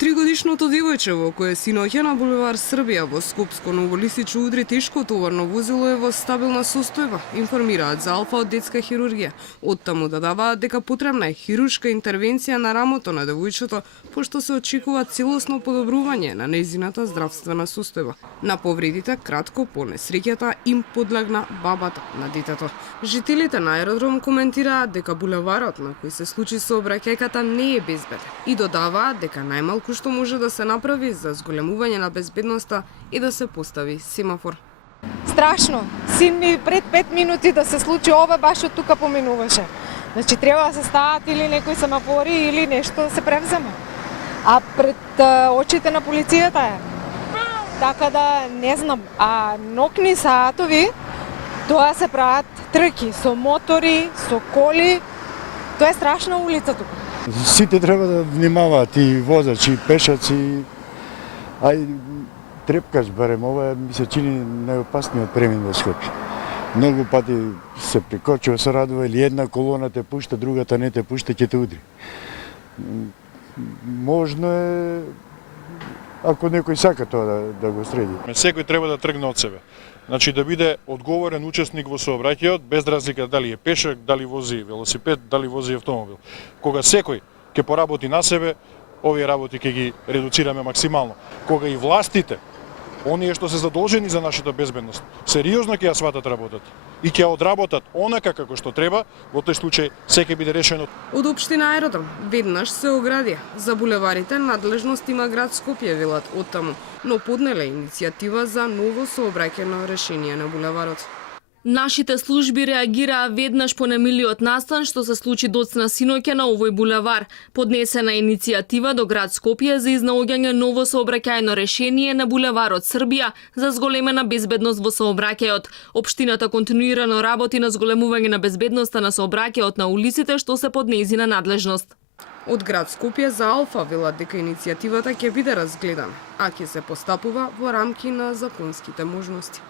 Тригодишното девојче кое синоќа на булевар Србија во Скопско Ново Лисиче удри тешко товарно возило е во стабилна состојба, информираат за Алфа од детска хирургија. Оттаму додаваат дека потребна е хируршка интервенција на рамото на девојчето, пошто се очекува целосно подобрување на нејзината здравствена состојба. На повредите кратко по несреќата им подлегна бабата на детето. Жителите на аеродром коментираат дека булеварот на кој се случи сообраќајката не е безбеден и додаваат дека најмалку што може да се направи за зголемување на безбедноста и да се постави семафор. Страшно. Син ми пред 5 минути да се случи ова баш од тука поминуваше. Значи треба да се стават или некој семафори или нешто да се превземе. А пред очите на полицијата е. Така да не знам, а нокни саатови тоа се прават трки со мотори, со коли. Тоа е страшна улица тука. Сите треба да внимаваат, и возачи, и пешаци, а и трепкач барем, ова ми се чини најопасниот премин во Скопје. Многу пати се прикочува, се радува, или една колона те пушта, другата не те пушта, ќе те удри. Можно е, ако некој сака тоа да го среди. Секој треба да тргне од себе. Значи да биде одговорен учесник во сообраќајот, без разлика дали е пешак, дали вози велосипед, дали вози автомобил. Кога секој ќе поработи на себе, овие работи ќе ги редуцираме максимално. Кога и властите, оние што се задолжени за нашата безбедност, сериозно ќе ја сватат работата и ќе ја одработат онака како што треба, во тој случај се ќе биде решено. Од општина Аеродром веднаш се оградија. За булеварите надлежност има град Скопје, велат оттаму, но поднеле иницијатива за ново сообраќајно решение на булеварот. Нашите служби реагираа веднаш по немилиот настан што се случи доцна синоќа на овој булевар. Поднесена иницијатива до град Скопје за изнаоѓање ново сообраќајно решение на булеварот Србија за зголемена безбедност во сообраќајот. Општината континуирано работи на зголемување на безбедноста на сообраќајот на улиците што се под нејзина надлежност. Од град Скопје за Алфа велат дека иницијативата ќе биде разгледана, а ќе се постапува во рамки на законските можности.